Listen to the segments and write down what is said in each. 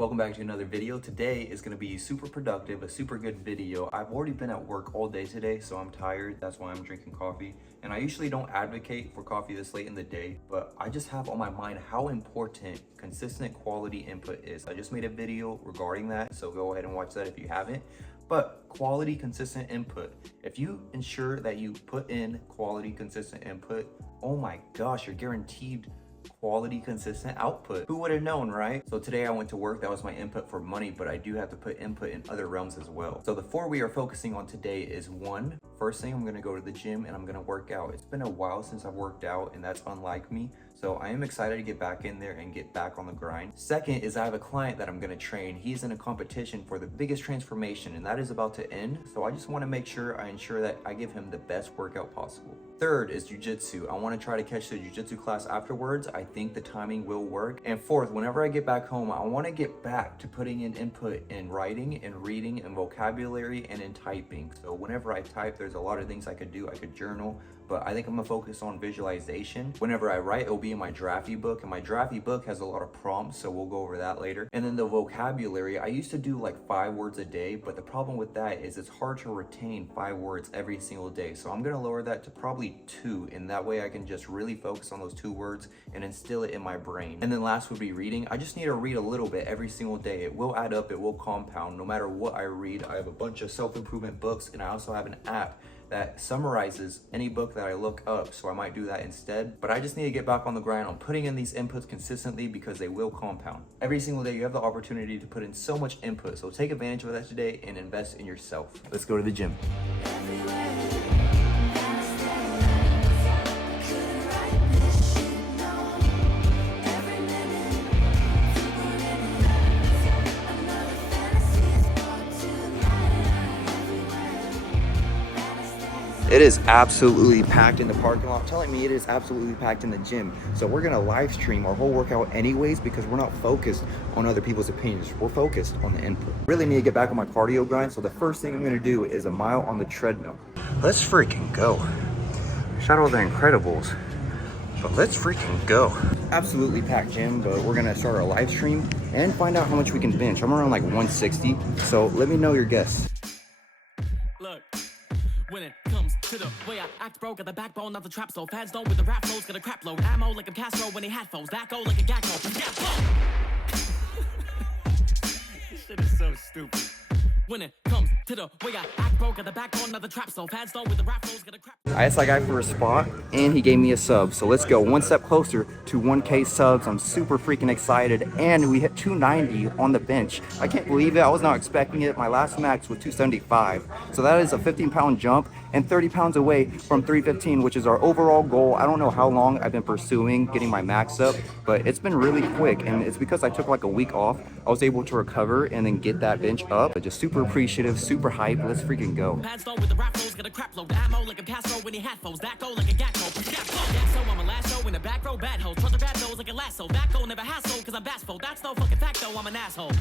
Welcome back to another video. Today is going to be super productive, a super good video. I've already been at work all day today, so I'm tired. That's why I'm drinking coffee. And I usually don't advocate for coffee this late in the day, but I just have on my mind how important consistent quality input is. I just made a video regarding that, so go ahead and watch that if you haven't. But quality, consistent input. If you ensure that you put in quality, consistent input, oh my gosh, you're guaranteed quality, consistent output. Who would have known, right? So today I went to work. That was my input for money, but I do have to put input in other realms as well. So the four we are focusing on today is one, first thing, I'm gonna go to the gym and I'm gonna work out. It's been a while since I've worked out, and that's unlike me. So I am excited to get back in there and get back on the grind. Second is I have a client that I'm gonna train. He's in a competition for the biggest transformation, and that is about to end. So I just wanna make sure I ensure that I give him the best workout possible. Third is jujitsu. I wanna try to catch the jujitsu class afterwards. I think the timing will work. And fourth, whenever I get back home, I wanna get back to putting in input in writing and reading and vocabulary and in typing. So whenever I type, there's a lot of things I could do. I could journal, but I think I'm gonna focus on visualization. Whenever I write, it'll be in my drafty book, and my drafty book has a lot of prompts, so we'll go over that later. And then the vocabulary, I used to do like 5 words a day, but the problem with that is it's hard to retain 5 words every single day. So I'm gonna lower that to probably 2, and that way I can just really focus on those 2 words and instill it in my brain. And then last would be reading. I just need to read a little bit every single day. It will add up, it will compound no matter what I read. I have a bunch of self-improvement books, and I also have an app that summarizes any book that I look up, so I might do that instead. But I just need to get back on the grind on putting in these inputs consistently because they will compound. Every single day you have the opportunity to put in so much input, so take advantage of that today and invest in yourself. Let's go to the gym. It is absolutely packed in the parking lot, telling me it is absolutely packed in the gym. So we're gonna live stream our whole workout anyways because we're not focused on other people's opinions. We're focused on the input. Really need to get back on my cardio grind. So the first thing I'm gonna do is a mile on the treadmill. Let's freaking go. Shout out the Incredibles, but let's freaking go. Absolutely packed gym, but we're gonna start our live stream and find out how much we can bench. I'm around like 160, so let me know your guess. Look. When it comes to the way I act, bro, got the backbone, not the trap, so fans don't with the rap flows, got a crap load, ammo like I'm Castro when he had foes, that go like a gacko, This shit is so stupid. When it comes to the way I act, bro, got the backbone, not the trap, so fans don't with the rap flows, got a crap. I asked that guy for a spot, and he gave me a sub. So let's go one step closer to 1K subs. I'm super freaking excited, and we hit 290 on the bench. I can't believe it. I was not expecting it. My last max was 275. So that is a 15-pound jump and 30 pounds away from 315, which is our overall goal. I don't know how long I've been pursuing getting my max up, but it's been really quick, and it's because I took like a week off. I was able to recover and then get that bench up. But just super appreciative, super hype. Let's freaking go. Pads don't with the rap flows, got a crap load, ammo like I'm Castro when he had foes, that go like a gacko, so I'm a lasso in the back row, bad hole, trust the bad nose like a lasso, that go never hassle, cause I'm bassful, that's no fucking fact though, I'm an asshole.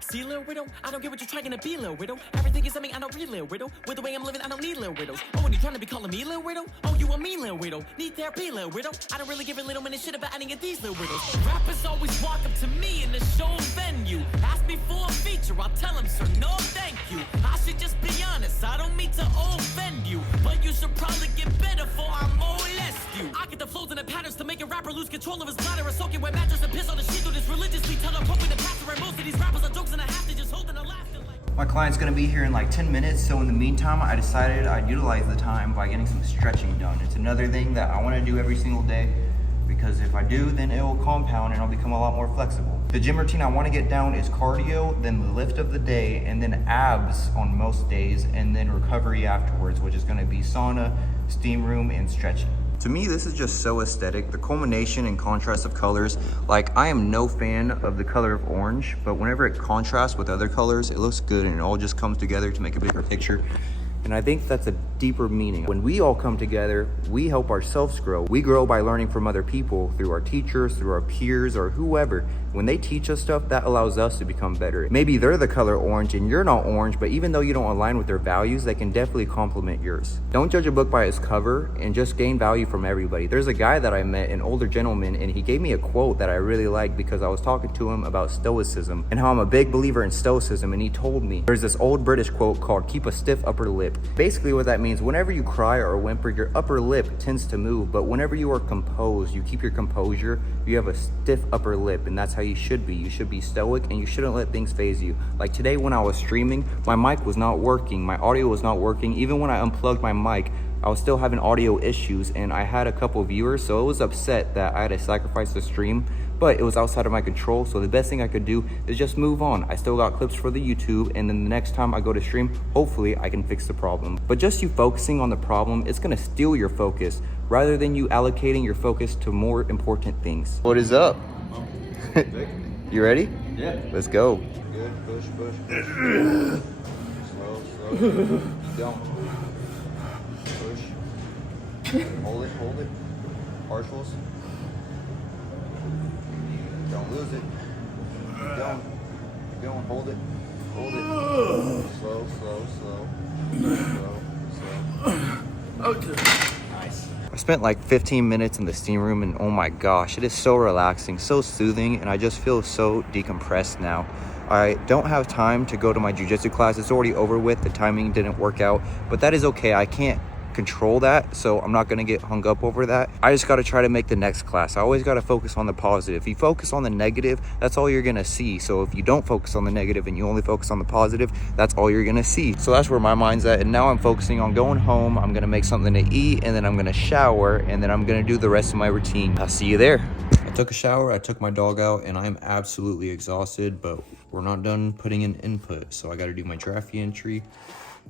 See, little widow, I don't get what you're trying to be, little widow. Everything is something I don't read, little widow. With the way I'm living, I don't need little widows. Oh, and you trying to be calling me little widow? Oh, you a mean little widow. Need therapy, little widow. I don't really give a little minute shit about any of these little widows. Rappers always walk up to me in the show venue. Ask me for a feature, I'll tell them, sir, no thank you. I should just be honest, I don't mean to offend you, but you should probably get better for I molest you. I get the flows and the patterns to make a rapper lose control of his bladder, a soaking wet mattress and piss on the shit through this religiously tell up hoping the pastor, and most of these rappers are jokes and I have to just hold and laughter like. My client's gonna be here in like 10 minutes, so in the meantime, I decided I'd utilize the time by getting some stretching done. It's another thing that I wanna do every single day, because if I do, then it will compound and I'll become a lot more flexible. The gym routine I wanna get down is cardio, then the lift of the day, and then abs on most days, and then recovery afterwards, which is gonna be sauna, steam room, and stretching. To me, this is just so aesthetic. The culmination and contrast of colors. Like, I am no fan of the color of orange, but whenever it contrasts with other colors, it looks good and it all just comes together to make a bigger picture. And I think that's a deeper meaning. When we all come together, we help ourselves grow. We grow by learning from other people, through our teachers, through our peers, or whoever. When they teach us stuff, that allows us to become better. Maybe they're the color orange and you're not orange, but even though you don't align with their values, they can definitely complement yours. Don't judge a book by its cover and just gain value from everybody. There's a guy that I met, an older gentleman, and he gave me a quote that I really liked because I was talking to him about stoicism and how I'm a big believer in stoicism, and he told me there's this old British quote called "keep a stiff upper lip." Basically what that means, whenever you cry or whimper, your upper lip tends to move, but whenever you are composed, you keep your composure, you have a stiff upper lip, and that's how you should be. You should be stoic and you shouldn't let things phase you. Like today when I was streaming, my mic was not working, my audio was not working. Even when I unplugged my mic, I was still having audio issues, and I had a couple viewers, so it was upset that I had to sacrifice the stream, but it was outside of my control. So the best thing I could do is just move on. I still got clips for the YouTube, and then the next time I go to stream, hopefully I can fix the problem. But just you focusing on the problem, it's gonna steal your focus rather than you allocating your focus to more important things. What is up? You ready? Yeah. Let's go. Good. Push. Slow. Don't. Push. Hold it. Partials. Don't lose it. Keep going. Hold it. Slow. Okay. Nice. I spent like 15 minutes in the steam room, and oh my gosh, it is so relaxing, so soothing, and I just feel so decompressed now. I don't have time to go to my jiu-jitsu class. It's already over with. The timing didn't work out, but that is okay. I can't control that, so I'm not gonna get hung up over that. I just gotta try to make the next class. I always gotta focus on the positive. If you focus on the negative, that's all you're gonna see. So if you don't focus on the negative and you only focus on the positive, that's all you're gonna see. So that's where my mind's at, and now I'm focusing on going home. I'm gonna make something to eat, and then I'm gonna shower, and then I'm gonna do the rest of my routine. I'll see you there. I took a shower, I took my dog out, and I am absolutely exhausted, but we're not done putting in input, so I gotta do my draft entry.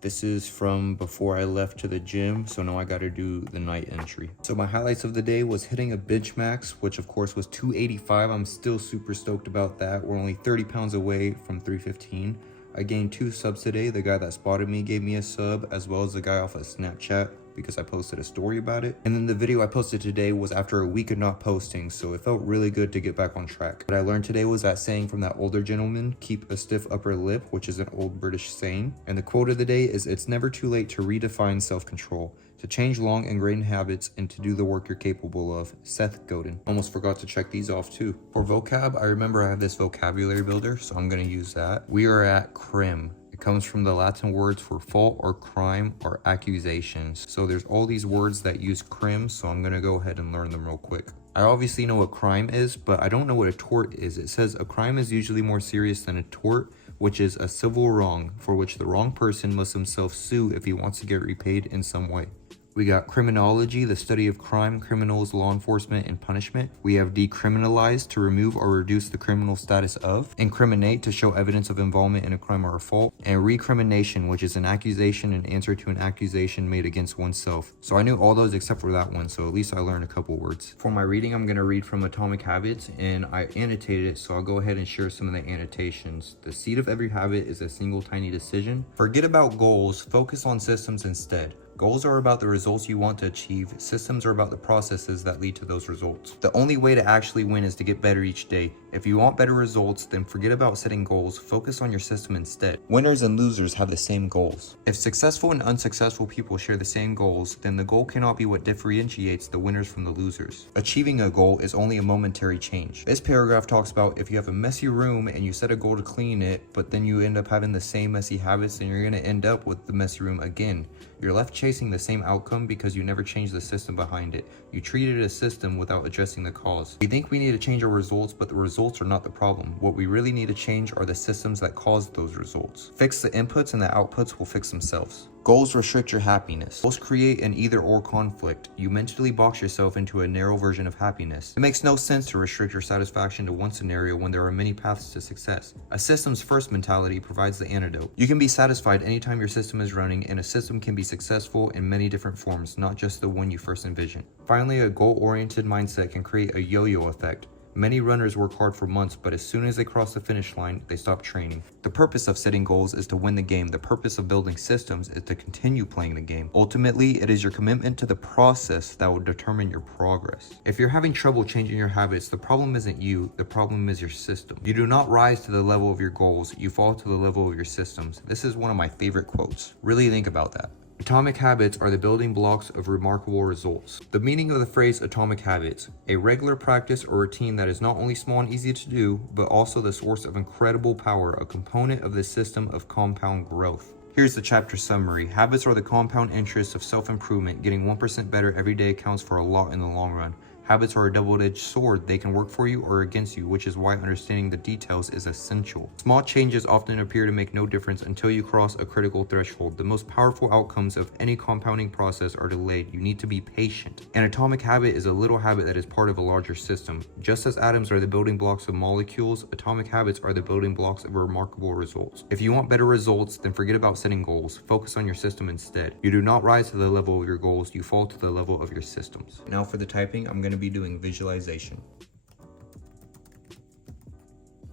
This is from before I left to the gym, so now I gotta do the night entry. So my highlights of the day was hitting a bench max, which of course was 285. I'm still super stoked about that. We're only 30 pounds away from 315. I gained 2 subs today. The guy that spotted me gave me a sub, as well as the guy off of Snapchat, because I posted a story about it. And then the video I posted today was after a week of not posting, so it felt really good to get back on track. What I learned today was that saying from that older gentleman, keep a stiff upper lip, which is an old British saying. And the quote of the day is, it's never too late to redefine self-control, to change long ingrained habits, and to do the work you're capable of. Seth Godin. Almost forgot to check these off too. For vocab, I remember I have this vocabulary builder, so I'm gonna use that. We are at crim. It comes from the Latin words for fault or crime or accusations. So there's all these words that use crim, so I'm gonna go ahead and learn them real quick. I obviously know what crime is, but I don't know what a tort is. It says a crime is usually more serious than a tort, which is a civil wrong for which the wrong person must himself sue if he wants to get repaid in some way. We got criminology, the study of crime, criminals, law enforcement, and punishment. We have decriminalize, to remove or reduce the criminal status of. Incriminate, to show evidence of involvement in a crime or a fault. And recrimination, which is an accusation in answer to an accusation made against oneself. So I knew all those except for that one, so at least I learned a couple words. For my reading, I'm going to read from Atomic Habits, and I annotated it, so I'll go ahead and share some of the annotations. The seed of every habit is a single tiny decision. Forget about goals, focus on systems instead. Goals are about the results you want to achieve. Systems are about the processes that lead to those results. The only way to actually win is to get better each day. If you want better results, then forget about setting goals. Focus on your system instead. Winners and losers have the same goals. If successful and unsuccessful people share the same goals, then the goal cannot be what differentiates the winners from the losers. Achieving a goal is only a momentary change. This paragraph talks about if you have a messy room and you set a goal to clean it, but then you end up having the same messy habits, then you're going to end up with the messy room again. You're left chasing the same outcome because you never changed the system behind it. You treated a system without addressing the cause. We think we need to change our results, but the results are not the problem. What we really need to change are the systems that cause those results. Fix the inputs and the outputs will fix themselves. Goals restrict your happiness. Goals create an either-or conflict. You mentally box yourself into a narrow version of happiness. It makes no sense to restrict your satisfaction to one scenario when there are many paths to success. A systems first mentality provides the antidote. You can be satisfied anytime your system is running, and a system can be successful in many different forms, not just the one you first envisioned. Finally, a goal-oriented mindset can create a yo-yo effect. Many runners work hard for months, but as soon as they cross the finish line, they stop training. The purpose of setting goals is to win the game. The purpose of building systems is to continue playing the game. Ultimately, it is your commitment to the process that will determine your progress. If you're having trouble changing your habits, the problem isn't you, the problem is your system. You do not rise to the level of your goals, you fall to the level of your systems. This is one of my favorite quotes. Really think about that. Atomic habits are the building blocks of remarkable results. The meaning of the phrase atomic habits, a regular practice or routine that is not only small and easy to do, but also the source of incredible power, a component of the system of compound growth. Here's the chapter summary. Habits are the compound interest of self-improvement. Getting 1% better every day counts for a lot in the long run. Habits are a double-edged sword. They can work for you or against you, which is why understanding the details is essential. Small changes often appear to make no difference until you cross a critical threshold. The most powerful outcomes of any compounding process are delayed. You need to be patient. An atomic habit is a little habit that is part of a larger system. Just as atoms are the building blocks of molecules, atomic habits are the building blocks of remarkable results. If you want better results, then forget about setting goals. Focus on your system instead. You do not rise to the level of your goals, you fall to the level of your systems. Now for the typing, I'm going to be doing visualization.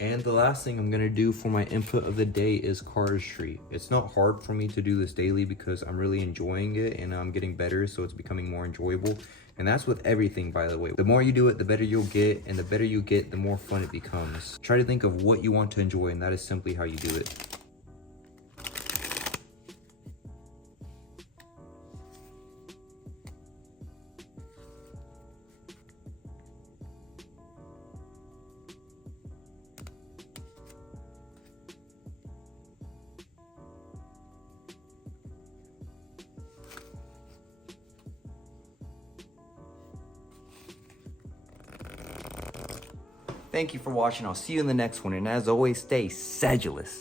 And the last thing I'm going to do for my input of the day is cardistry. It's not hard for me to do this daily because I'm really enjoying it and I'm getting better, so it's becoming more enjoyable. And that's with everything, by the way. The more you do it, the better you'll get, and the better you get, the more fun it becomes. Try to think of what you want to enjoy, and that is simply how you do it. Thank you for watching. I'll see you in the next one. And as always, stay sedulous.